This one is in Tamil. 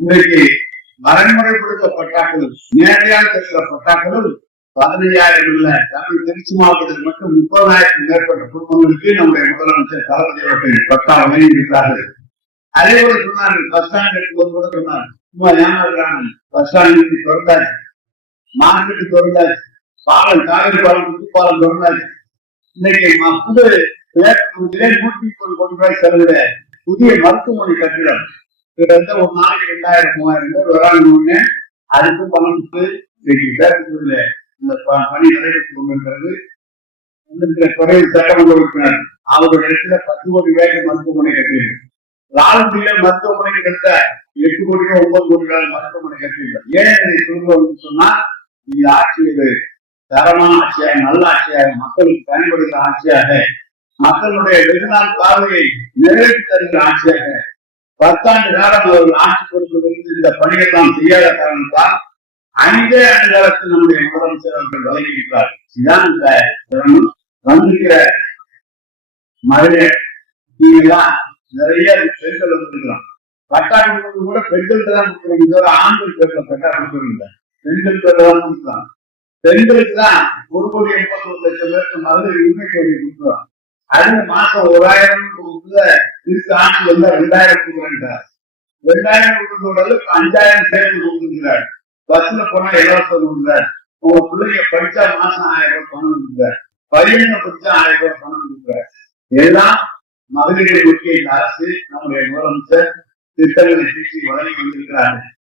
இன்றைக்கு வரன்முறைப்படுத்த பட்டாக்கள் நேரடியாக இருக்கிற பட்டாக்களும் 15,000 இல்ல. தமிழ் திருச்சி மாவட்டத்தில் மட்டும் 30,000 மேற்பட்ட குடும்பங்களுக்கு நம்முடைய முதலமைச்சர் தளபதி அவர்கள் பட்டா வழங்கியிருக்கிறார்கள். அதே போல சொன்னார்கள், பஸ் ஸ்டாண்ட் எடுக்கும்போது கூட சொன்னார், சும்மா ஏமாறுறாங்க. பஸ் ஸ்டாண்ட் திறந்தாச்சு, மார்க்கெட்டு திறந்தாச்சு, பாலம் காவிரி பாலம் புதுப்பாலம் திறந்தாச்சு. இன்னைக்கு புது 130 செலவுட புதிய மருத்துவமனை கட்டிடம் கிட்டத்தட்ட ஒரு நாளைக்கு 2,000-3,000 பேர் வராங்க. அதுக்கும் பணம் கொடுத்து இன்னைக்கு பேசுறதுல இந்த பணி நடைபெற்றுக் கொண்டிருக்கிறது. குறைவு சட்டமன்ற உறுப்பினர் அவருடைய இடத்துல 10 கோடி ரூபாய்க்கு மருத்துவமனை கட்டியிருக்கு. லால்குடியில மருத்துவமனை கிட்ட 8 கோடியோ 9 கோடி ரூபாய் மருத்துவமனை கட்டியிருக்காங்க. ஏன் இதை சொல்றோம்னு சொன்னா, இந்த ஆட்சி ஒரு தரமான ஆட்சியாக, நல்ல ஆட்சியாக, மக்களுக்கு பயன்படுகிற ஆட்சியாக, மக்களுடைய வெகுநாள் பார்வையை நிறைவேற்றி தருகிற ஆட்சியாக 10 ஆண்டு காலம் அவர்கள் ஆட்சி பொறுப்பிலிருந்து இந்த பணிகள் நாம் செய்யாத காரணத்தால் 5 ஆண்டு காலத்தில் நம்முடைய முதலமைச்சர் அவர்கள் வழங்கியிருக்கிறார். இதுதான் இந்த வந்திருக்கிற மகளிர் நீங்கெல்லாம் நிறைய பெண்கள் வந்திருக்கலாம். பட்டா கொடுக்கிறது கூட பெண்கள்கிட்ட தான் கொடுக்கணும், ஆண்கள் பேர்ல பட்டா கொடுக்கணும், பெண்கள் பேர்ல தான் கொடுக்கலாம். பெண்களுக்கு தான் 1,81,00,000 பேருக்கு மகளிர் உரிமை தொகை கொடுக்குறோம். அது மாசம் 1,000 கொடுக்குற இதுக்கு ஆட்சி வந்தா 2,000 கொடுக்குறாங்க. 2,000 கொடுக்கறதோட 5,000 சேர்த்து கொடுக்குறாரு. பஸ்ல போனா இலவசம் கொடுக்குறாரு. உங்க பிள்ளைங்க படிச்சா மாசம் 1,000 ரூபாய் பணம் கொடுக்குறாரு. பையனை படிச்சா 1,000 ரூபாய் பணம் கொடுக்குறாரு. எல்லாம் மகளிரை நோக்கிய இந்த அரசு, நம்முடைய முதலமைச்சர் திட்டங்களை தீட்டி வழங்கி வந்திருக்கிறார்கள்.